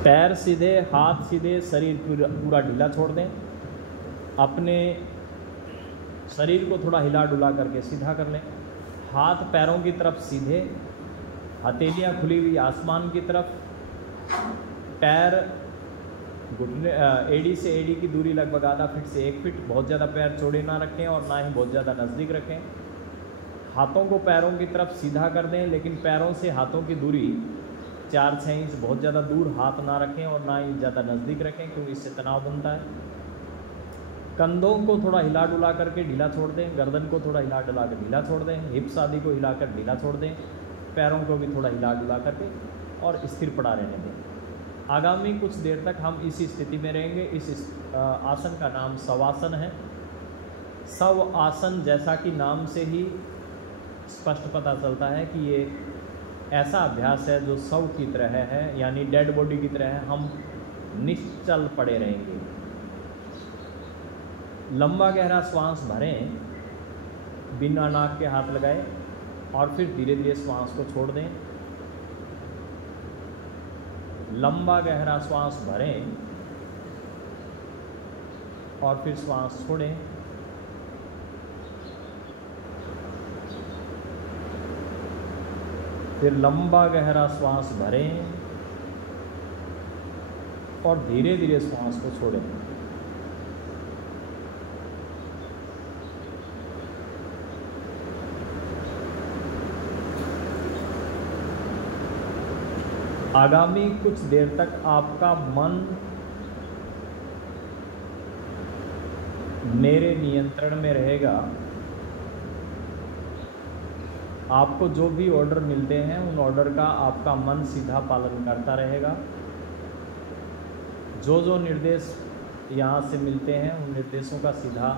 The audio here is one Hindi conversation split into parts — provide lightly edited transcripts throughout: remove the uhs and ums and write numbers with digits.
पैर सीधे, हाथ सीधे, शरीर पूरा ढीला छोड़ दें। अपने शरीर को थोड़ा हिला डुला करके सीधा कर लें। हाथ पैरों की तरफ सीधे, हथेलियाँ खुली हुई आसमान की तरफ। पैर घुटने एड़ी से एड़ी की दूरी लगभग आधा फीट से 1 फीट, बहुत ज़्यादा पैर चौड़े ना रखें और ना ही बहुत ज़्यादा नज़दीक रखें। हाथों को पैरों की तरफ सीधा कर दें, लेकिन पैरों से हाथों की दूरी 4-6 इंच, बहुत ज़्यादा दूर हाथ ना रखें और ना ही ज़्यादा नज़दीक रखें, क्योंकि इससे तनाव बनता है। कंधों को थोड़ा हिला डुला करके ढीला छोड़ दें, गर्दन को थोड़ा हिला डुला कर ढीला छोड़ दें, हिप्स आदि को हिलाकर ढीला छोड़ दें, पैरों को भी थोड़ा हिला डुला करके और स्थिर पड़ा रहने दें। आगामी कुछ देर तक हम इसी स्थिति में रहेंगे। इस आसन का नाम शवासन है। शव आसन, जैसा कि नाम से ही स्पष्ट पता चलता है कि ये ऐसा अभ्यास है जो शव की तरह है, यानी डेड बॉडी की तरह है। हम निश्चल पड़े रहेंगे। लंबा गहरा श्वास भरें, बिना नाक के हाथ लगाए, और फिर धीरे धीरे श्वास को छोड़ दें। लंबा गहरा श्वास भरें और फिर श्वास छोड़ें। फिर लंबा गहरा श्वास भरें और धीरे धीरे श्वास को छोड़ें। आगामी कुछ देर तक आपका मन मेरे नियंत्रण में रहेगा। आपको जो भी ऑर्डर मिलते हैं उन ऑर्डर का आपका मन सीधा पालन करता रहेगा। जो जो निर्देश यहाँ से मिलते हैं उन निर्देशों का सीधा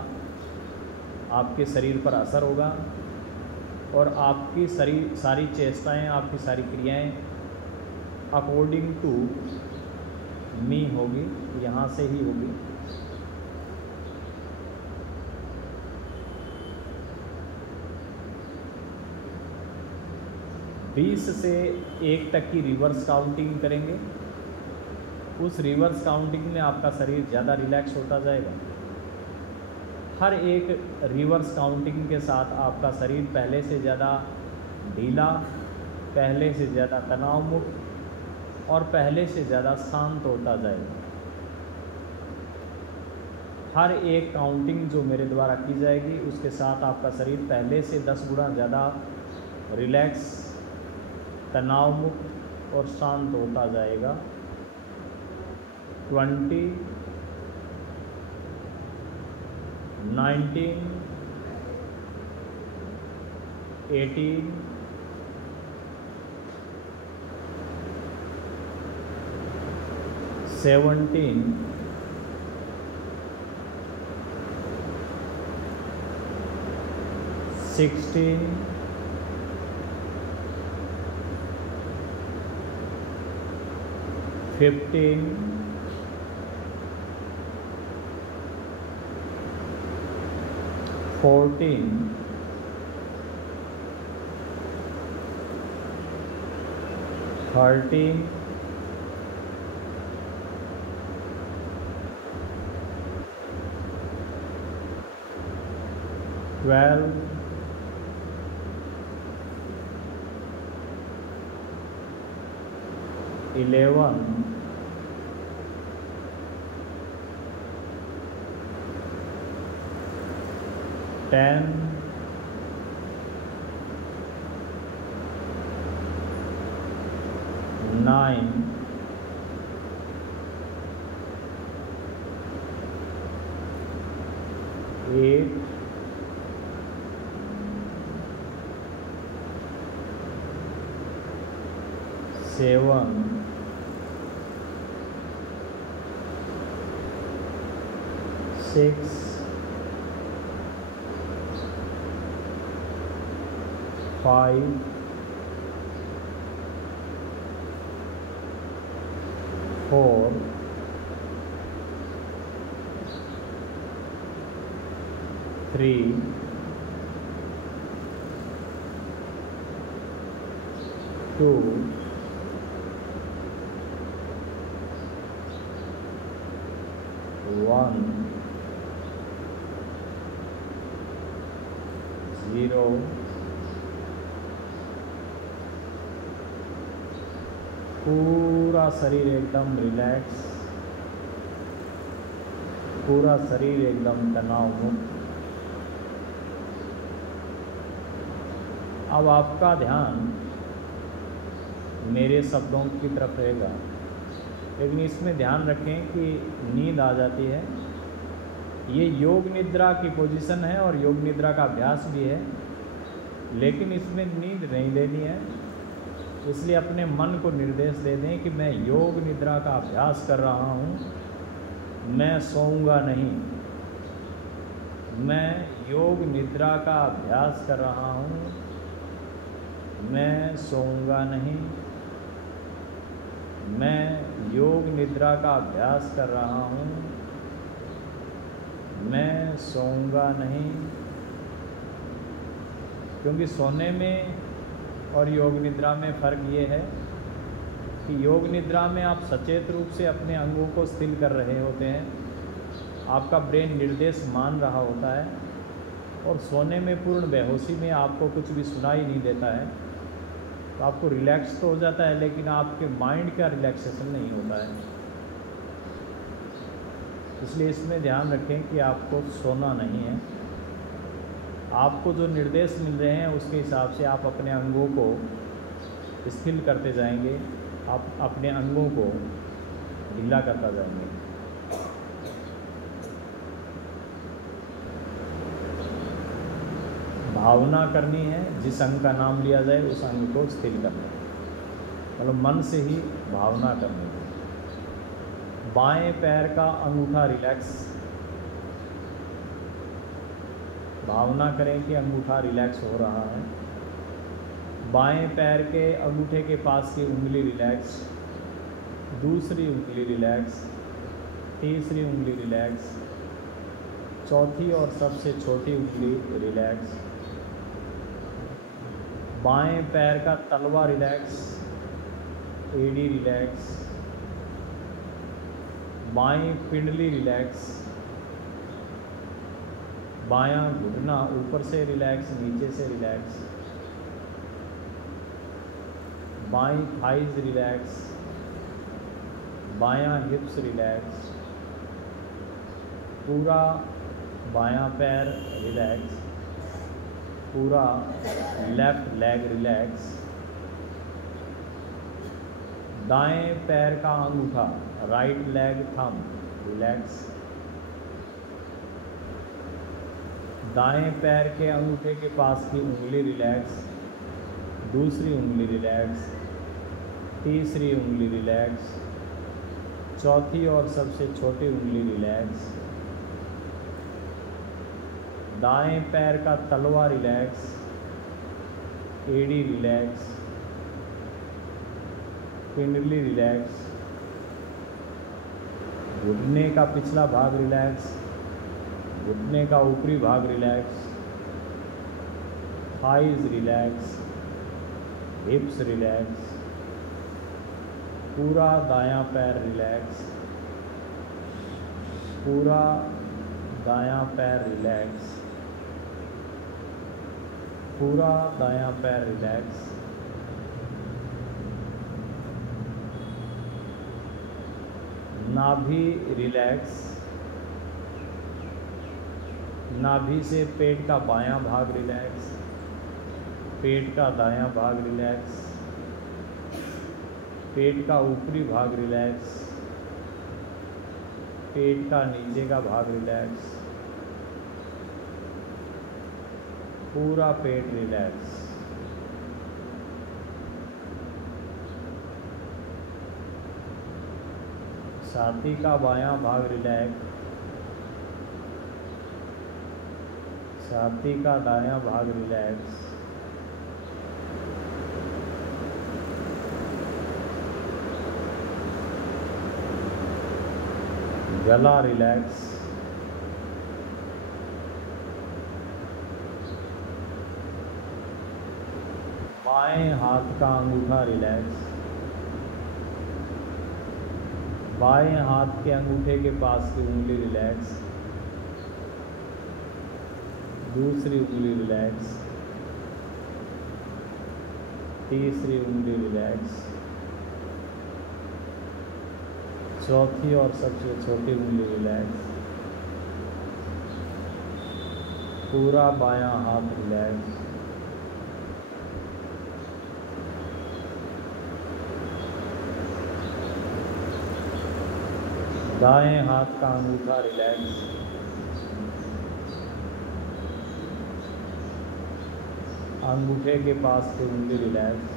आपके शरीर पर असर होगा और आपकी सारी चेष्टाएं, आपकी सारी क्रियाएं अकॉर्डिंग टू मी होगी, यहाँ से ही होगी। बीस से 1 तक की रिवर्स काउंटिंग करेंगे। उस रिवर्स काउंटिंग में आपका शरीर ज़्यादा रिलैक्स होता जाएगा। हर एक रिवर्स काउंटिंग के साथ आपका शरीर पहले से ज़्यादा ढीला, पहले से ज़्यादा तनाव मुक्त और पहले से ज़्यादा शांत होता जाएगा। हर एक काउंटिंग जो मेरे द्वारा की जाएगी उसके साथ आपका शरीर पहले से 10 गुना ज़्यादा रिलैक्स, तनाव मुक्त और शांत होता जाएगा। 20, 19, 18, 17, 16, 15, 14, 13, 12, 11, 10, 9, 8, 7, 6, 5, 4, 3, 2, 1 0 पूरा शरीर एकदम रिलैक्स, पूरा शरीर एकदम तनाव मुक्त। अब आपका ध्यान मेरे शब्दों की तरफ रहेगा, लेकिन इसमें ध्यान रखें कि नींद आ जाती है। ये योग निद्रा की पोजीशन है और योग निद्रा का अभ्यास भी है, लेकिन इसमें नींद नहीं लेनी है। इसलिए अपने मन को निर्देश दे दें कि मैं योग निद्रा का अभ्यास कर रहा हूँ, मैं सोऊंगा नहीं। मैं योग निद्रा का अभ्यास कर रहा हूँ, मैं सोऊंगा नहीं। मैं योग निद्रा का अभ्यास कर रहा हूँ, मैं सोऊंगा नहीं। क्योंकि सोने में और योग निद्रा में फ़र्क ये है कि योग निद्रा में आप सचेत रूप से अपने अंगों को स्थिर कर रहे होते हैं, आपका ब्रेन निर्देश मान रहा होता है, और सोने में पूर्ण बेहोशी में आपको कुछ भी सुनाई नहीं देता है। तो आपको रिलैक्स तो हो जाता है, लेकिन आपके माइंड का रिलैक्सेशन नहीं होता है। इसलिए इसमें ध्यान रखें कि आपको सोना नहीं है। आपको जो निर्देश मिल रहे हैं उसके हिसाब से आप अपने अंगों को स्थिर करते जाएंगे, आप अपने अंगों को ढीला करता जाएंगे। भावना करनी है, जिस अंग का नाम लिया जाए उस अंग को स्थिर करना है, मतलब मन से ही भावना करनी है। बाएं पैर का अंगूठा रिलैक्स, भावना करें कि अंगूठा रिलैक्स हो रहा है। बाएं पैर के अंगूठे के पास की उंगली रिलैक्स, दूसरी उंगली रिलैक्स, तीसरी उंगली रिलैक्स, चौथी और सबसे छोटी उंगली रिलैक्स। बाएं पैर का तलवा रिलैक्स, एडी रिलैक्स, बाएं पिंडली रिलैक्स, बायां घुटना ऊपर से रिलैक्स, नीचे से रिलैक्स, बाईं थाइज रिलैक्स, बायां हिप्स रिलैक्स, पूरा बायां पैर रिलैक्स, पूरा लेफ्ट लेग रिलैक्स। दाएं पैर का अंगूठा, राइट लेग थंब रिलैक्स। दाएं पैर के अंगूठे के पास की उंगली रिलैक्स, दूसरी उंगली रिलैक्स, तीसरी उंगली रिलैक्स, चौथी और सबसे छोटी उंगली रिलैक्स। दाएं पैर का तलवा रिलैक्स, एड़ी रिलैक्स, पिंडली रिलैक्स, घुटने का पिछला भाग रिलैक्स, घुटने का ऊपरी भाग रिलैक्स, थाइज रिलैक्स, हिप्स रिलैक्स, पूरा दायां पैर रिलैक्स, पूरा दायां पैर रिलैक्स, पूरा दायां पैर रिलैक्स। नाभि रिलैक्स, नाभि से पेट का बायां भाग रिलैक्स, पेट का दायां भाग रिलैक्स, पेट का ऊपरी भाग रिलैक्स, पेट का नीचे का भाग रिलैक्स, पूरा पेट रिलैक्स। छाती का बायां भाग रिलैक्स, छाती का दायां भाग रिलैक्स, गला रिलैक्स, बाएं हाथ का अंगूठा रिलैक्स, बाएं हाथ के अंगूठे के पास की उंगली रिलैक्स, दूसरी उंगली रिलैक्स, तीसरी उंगली रिलैक्स, चौथी और सबसे छोटी उंगली रिलैक्स, पूरा बायां हाथ रिलैक्स, दाएं हाथ का अंगूठा रिलैक्स, अंगूठे के पास की उंगली रिलैक्स,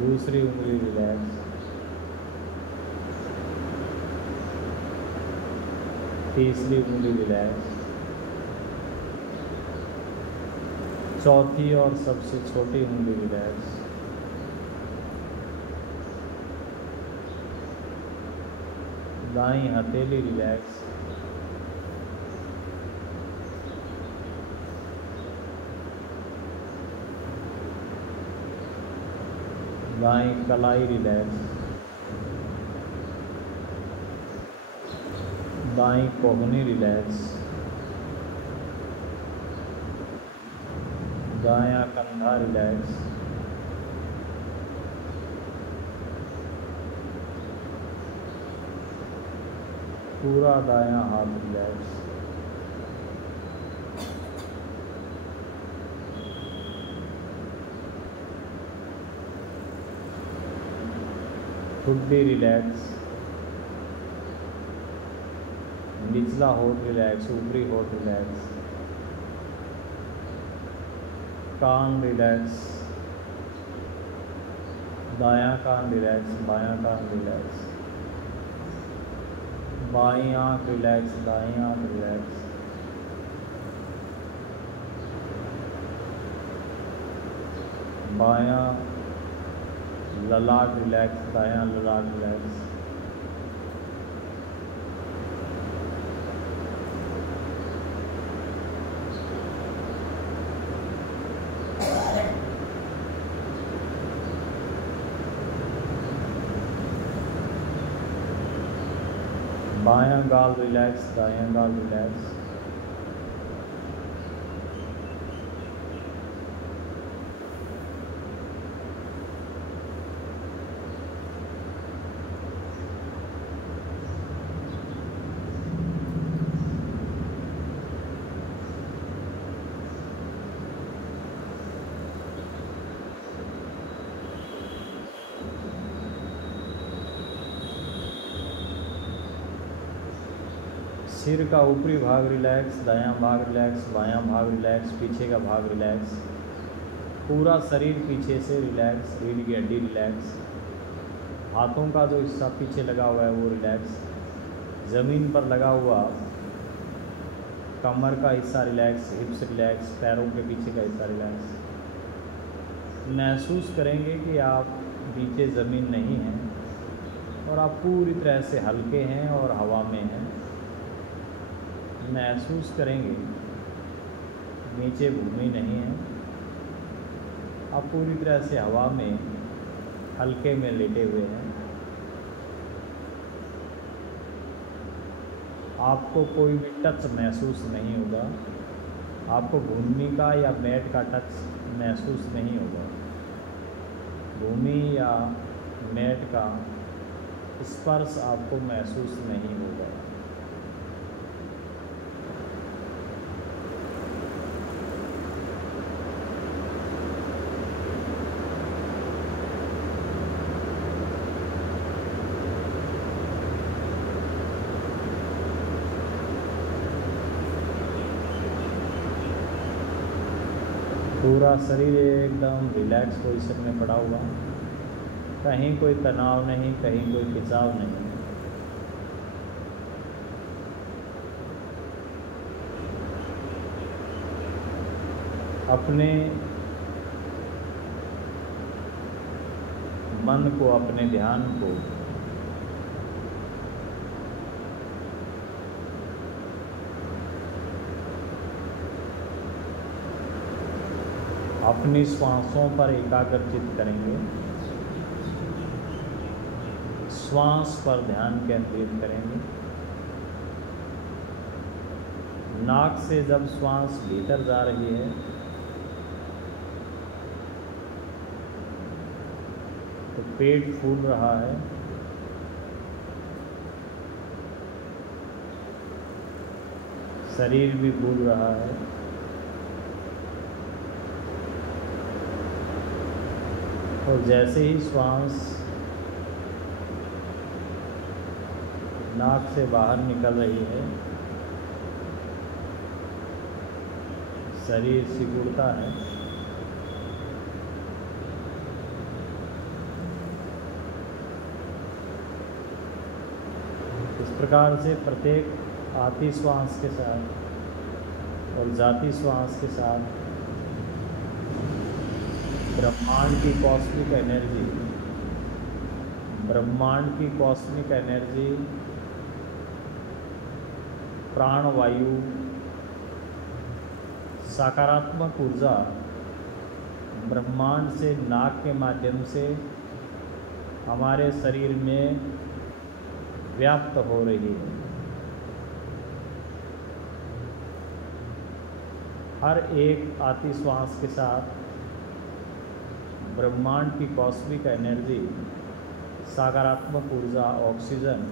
दूसरी उंगली रिलैक्स, तीसरी उंगली रिलैक्स, चौथी और सबसे छोटी उंगली रिलैक्स, दाईं हथेली रिलैक्स, दाईं कलाई रिलैक्स, दाईं कोहनी रिलैक्स, दायां कंधा रिलैक्स, पूरा दायां हाथ रिलैक्स, ठुड्डी रिलैक्स, निचला होठ रिलैक्स, ऊपरी होठ रिलैक्स, कान रिलैक्स, दायां कान रिलैक्स, बायां कान रिलैक्स, बाईं आँख रिलैक्स, दाईं आँख रिलैक्स, बायां ललाट रिलैक्स, दायां ललाट रिलैक्स, बायां गाल रिलैक्स, दायां गाल रिलैक्स, सिर का ऊपरी भाग रिलैक्स, दायां भाग रिलैक्स, बायां भाग रिलैक्स, पीछे का भाग रिलैक्स, पूरा शरीर पीछे से रिलैक्स, रीढ़ की हड्डी रिलैक्स, हाथों का जो हिस्सा पीछे लगा हुआ है वो रिलैक्स, ज़मीन पर लगा हुआ कमर का हिस्सा रिलैक्स, हिप्स रिलैक्स, पैरों के पीछे का हिस्सा रिलैक्स। महसूस करेंगे कि आप नीचे ज़मीन नहीं हैं और आप पूरी तरह से हल्के हैं और हवा में हैं। महसूस करेंगे नीचे भूमि नहीं है, आप पूरी तरह से हवा में हल्के में लेटे हुए हैं। आपको कोई भी टच महसूस नहीं होगा, आपको भूमि का या मैट का टच महसूस नहीं होगा। भूमि या मैट का स्पर्श आपको महसूस नहीं होगा। पूरा शरीर एकदम रिलैक्स पोजीशन में पड़ा हुआ, कहीं कोई तनाव नहीं, कहीं कोई खिंचाव नहीं। अपने मन को, अपने ध्यान को अपनी श्वासों पर एकाग्रचित करेंगे। श्वास पर ध्यान केंद्रित करेंगे। नाक से जब श्वास भीतर जा रही है तो पेट फूल रहा है, शरीर भी फूल रहा है। और जैसे ही श्वास नाक से बाहर निकल रही है, शरीर सिकुड़ता है। इस प्रकार से प्रत्येक आती श्वास के साथ और जाती श्वास के साथ ब्रह्मांड की कॉस्मिक एनर्जी, ब्रह्मांड की कॉस्मिक एनर्जी, प्राणवायु, सकारात्मक ऊर्जा ब्रह्मांड से नाक के माध्यम से हमारे शरीर में व्याप्त हो रही है। हर एक आती श्वास के साथ ब्रह्मांड की कॉस्मिक एनर्जी, सकारात्मक ऊर्जा, ऑक्सीजन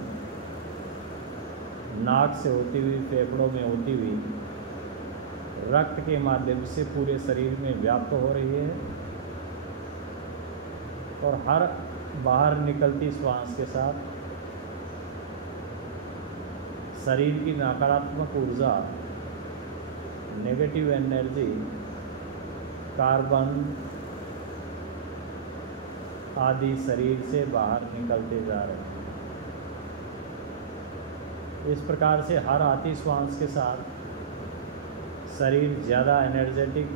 नाक से होती हुई, फेफड़ों में होती हुई, रक्त के माध्यम से पूरे शरीर में व्याप्त हो रही है। और हर बाहर निकलती श्वास के साथ शरीर की नकारात्मक ऊर्जा, नेगेटिव एनर्जी, कार्बन आदि शरीर से बाहर निकलते जा रहे हैं। इस प्रकार से हर आती श्वास के साथ शरीर ज़्यादा एनर्जेटिक,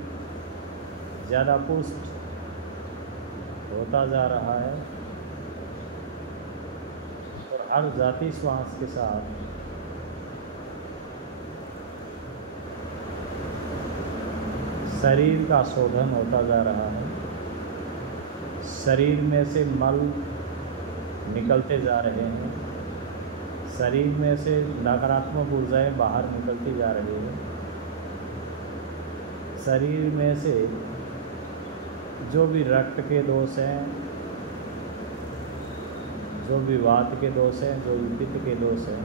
ज़्यादा पुष्ट होता जा रहा है। और हर जाती श्वास के साथ शरीर का शोधन होता जा रहा है। शरीर में से मल निकलते जा रहे हैं, शरीर में से नकारात्मक ऊर्जाएं बाहर निकलती जा रही हैं। शरीर में से जो भी रक्त के दोष हैं, जो भी वात के दोष हैं, जो भी पित्त के दोष हैं,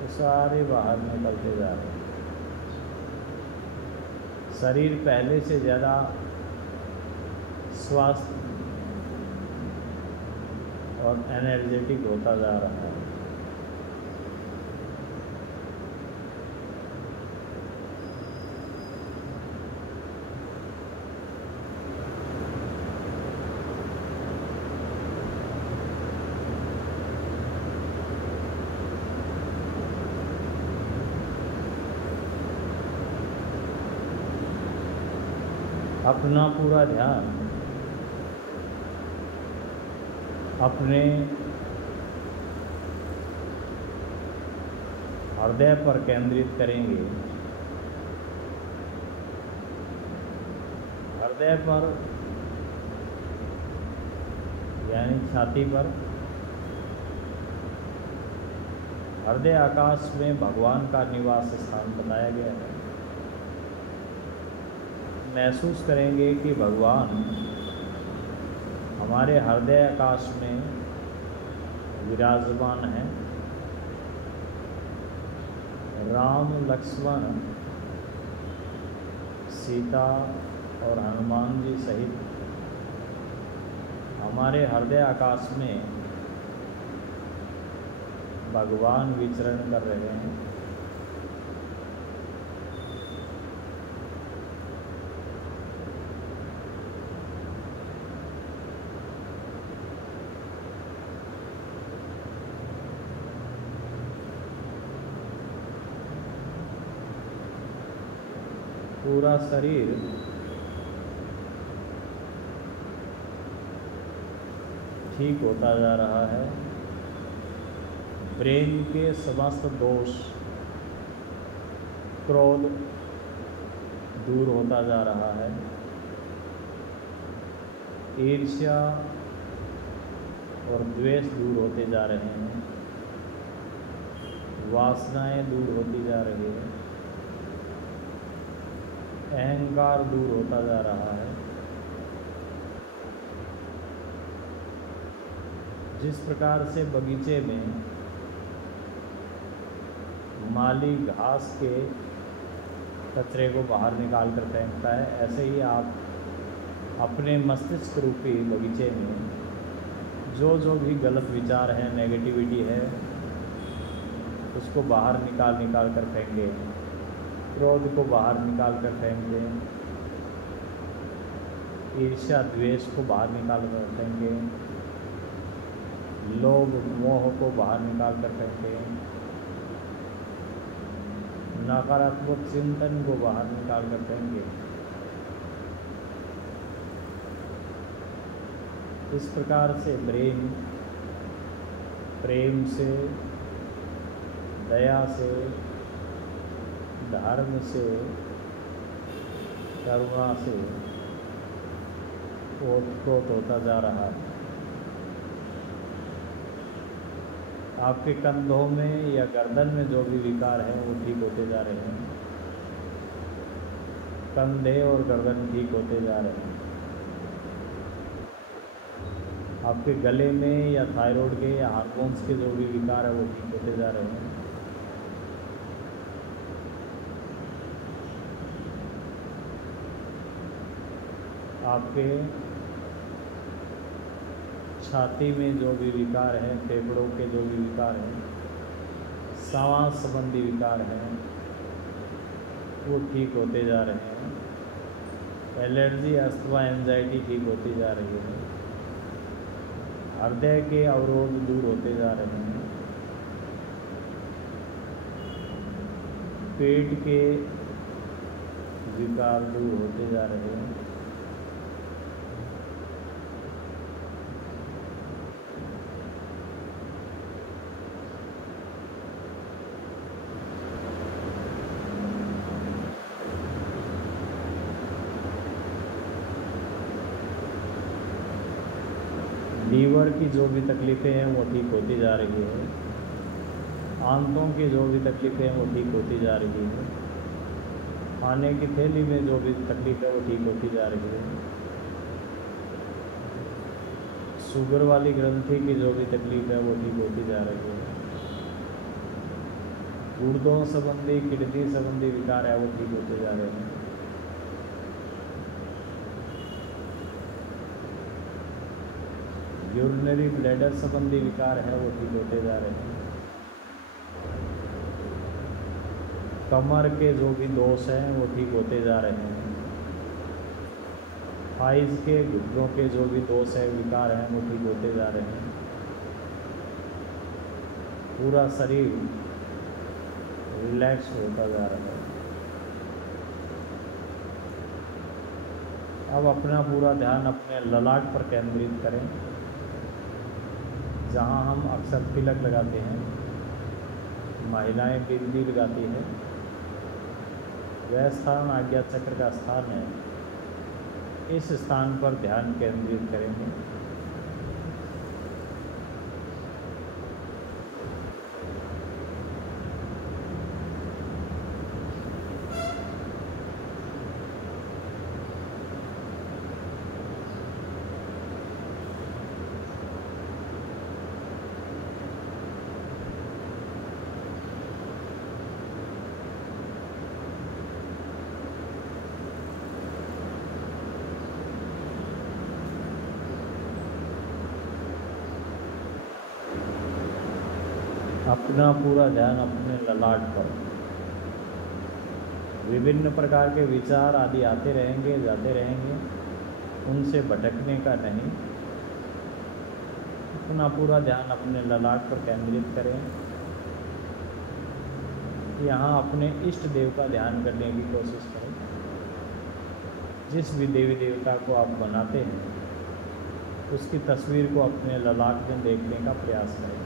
वो सारे बाहर निकलते जा रहे हैं। शरीर पहले से ज़्यादा स्वास्थ्य और एनर्जेटिक होता जा रहा है। अपना पूरा ध्यान अपने हृदय पर केंद्रित करेंगे। हृदय पर यानी छाती पर। हृदय आकाश में भगवान का निवास स्थान बताया गया है। महसूस करेंगे कि भगवान हमारे हृदय आकाश में विराजमान है। राम, लक्ष्मण, सीता और हनुमान जी सहित हमारे हृदय आकाश में भगवान विचरण कर रहे हैं। पूरा शरीर ठीक होता जा रहा है। ब्रेन के समस्त दोष, क्रोध दूर होता जा रहा है। ईर्ष्या, और द्वेष दूर होते जा रहे हैं, वासनाएं दूर होती जा रही है, अहंकार दूर होता जा रहा है। जिस प्रकार से बगीचे में माली घास के कचरे को बाहर निकाल कर फेंकता है, ऐसे ही आप अपने मस्तिष्क रूपी बगीचे में जो भी गलत विचार है, नेगेटिविटी है, उसको बाहर निकाल कर फेंके। क्रोध को बाहर निकाल कर फेंके, ईर्ष्या द्वेष को बाहर निकाल कर फेंके, लोभ मोह को बाहर निकाल कर फेंके, नकारात्मक चिंतन को बाहर निकाल कर फेंके। इस प्रकार से प्रेम से, दया से, धर्म से, करुणा से ओतप्रोत होता जा रहा है। आपके कंधों में या गर्दन में जो भी विकार है वो ठीक होते जा रहे हैं। कंधे और गर्दन ठीक होते जा रहे हैं। आपके गले में या थायराइड के या हार्मोन्स के जो भी विकार है वो ठीक होते जा रहे हैं। आपके छाती में जो भी विकार है, फेफड़ों के जो भी विकार हैं, सांस संबंधी विकार हैं, वो ठीक होते जा रहे हैं। एलर्जी, अस्थमा, एंजाइटी ठीक होती जा रही है। हृदय के अवरोध दूर होते जा रहे हैं। पेट के विकार दूर होते जा रहे हैं। लीवर की जो भी तकलीफ़ें हैं वो ठीक होती जा रही है। आंतों की जो भी तकलीफ़ें हैं वो ठीक होती जा रही है। खाने की थैली में जो भी तकलीफ़ है वो ठीक होती जा रही है। शुगर वाली ग्रंथि की जो भी तकलीफ़ है वो ठीक होती जा रही है। गुर्दों संबंधी, किडनी संबंधी विकार है वो ठीक होते जा रहे हैं। यूरिनरी ब्लैडर संबंधी विकार है वो ठीक होते जा रहे हैं। कमर के जो भी दोष हैं वो ठीक होते जा रहे हैं। थाइस के, घुटनों के जो भी दोष है, विकार हैं, वो ठीक होते जा रहे हैं। पूरा शरीर रिलैक्स होता जा रहा है। अब अपना पूरा ध्यान अपने ललाट पर केंद्रित करें, जहाँ हम अक्सर तिलक लगाते हैं, महिलाएं बिंदी लगाती हैं। वह स्थान आज्ञा चक्र का स्थान है। इस स्थान पर ध्यान केंद्रित करेंगे। अपना पूरा ध्यान अपने ललाट पर। विभिन्न प्रकार के विचार आदि आते रहेंगे, जाते रहेंगे, उनसे भटकने का नहीं। अपना पूरा ध्यान अपने ललाट पर केंद्रित करें। यहाँ अपने इष्ट देव का ध्यान करने की कोशिश करें। जिस भी देवी देवता को आप बनाते हैं उसकी तस्वीर को अपने ललाट में देखने का प्रयास करें।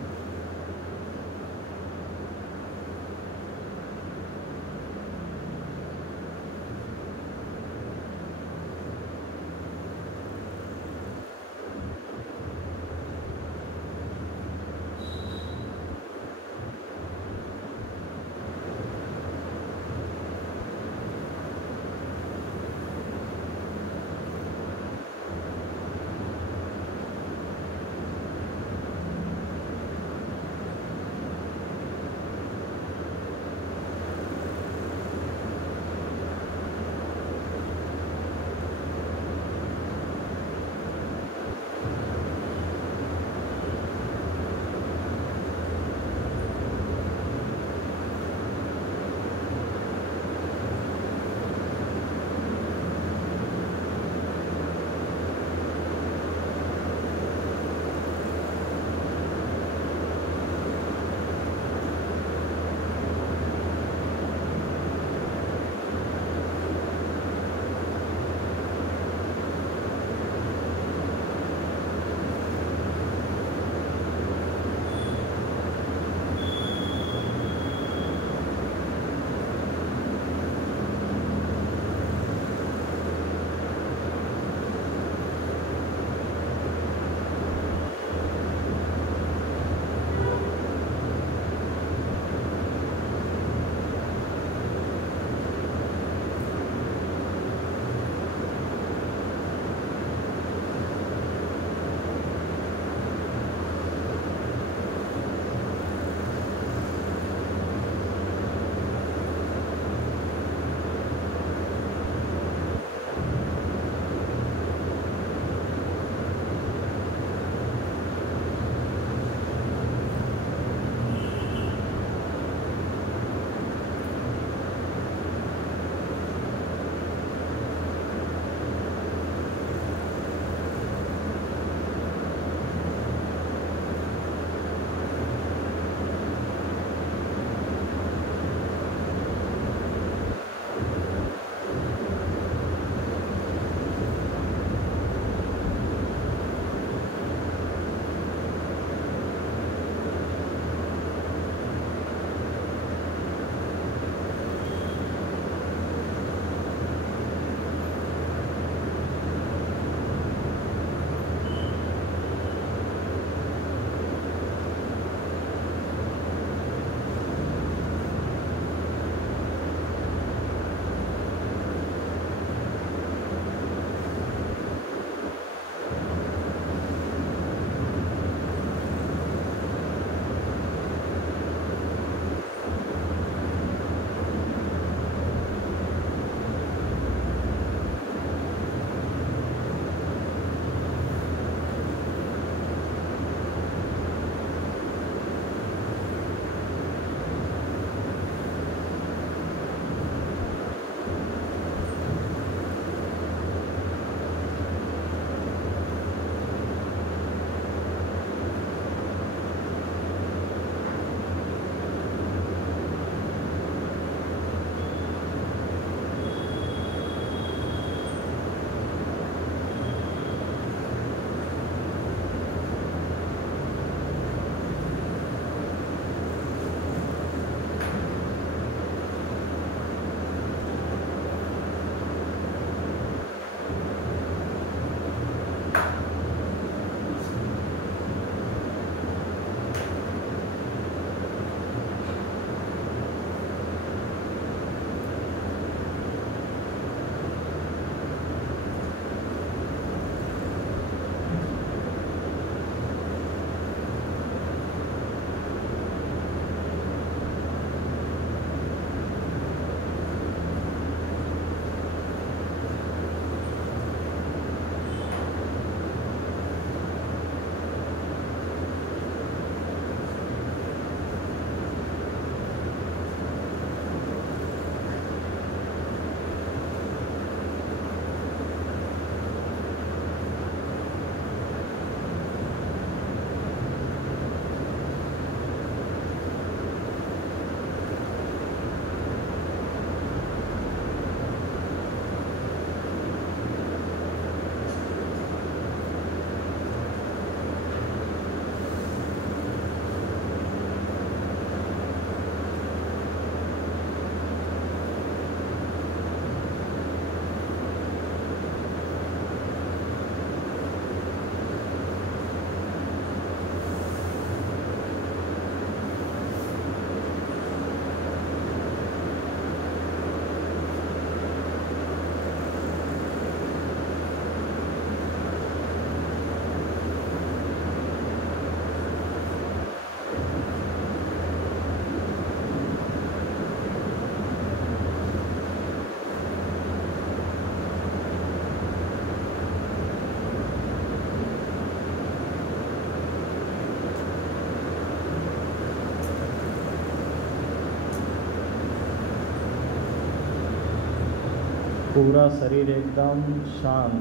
पूरा शरीर एकदम शांत,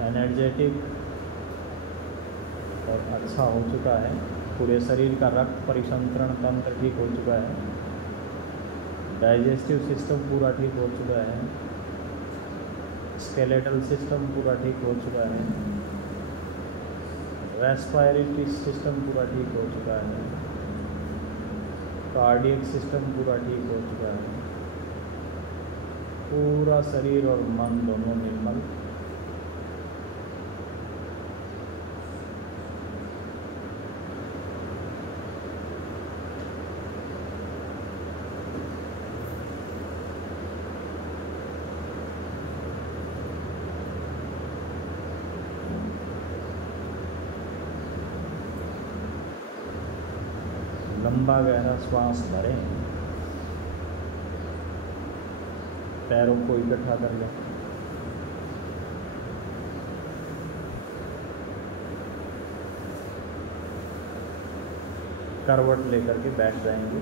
एनर्जेटिक और अच्छा हो चुका है। पूरे शरीर का रक्त परिसंचरण तंत्र ठीक हो चुका है। डाइजेस्टिव सिस्टम पूरा ठीक हो चुका है। स्केलेटल सिस्टम पूरा ठीक हो चुका है। रेस्पिरेटरी सिस्टम पूरा ठीक हो चुका है। कार्डियक सिस्टम पूरा ठीक हो चुका है। पूरा शरीर और मन दोनों निर्मल। लंबा गहरा श्वास भरें। पैरों को इकट्ठा कर लें। करवट लेकर के बैठ जाएंगे।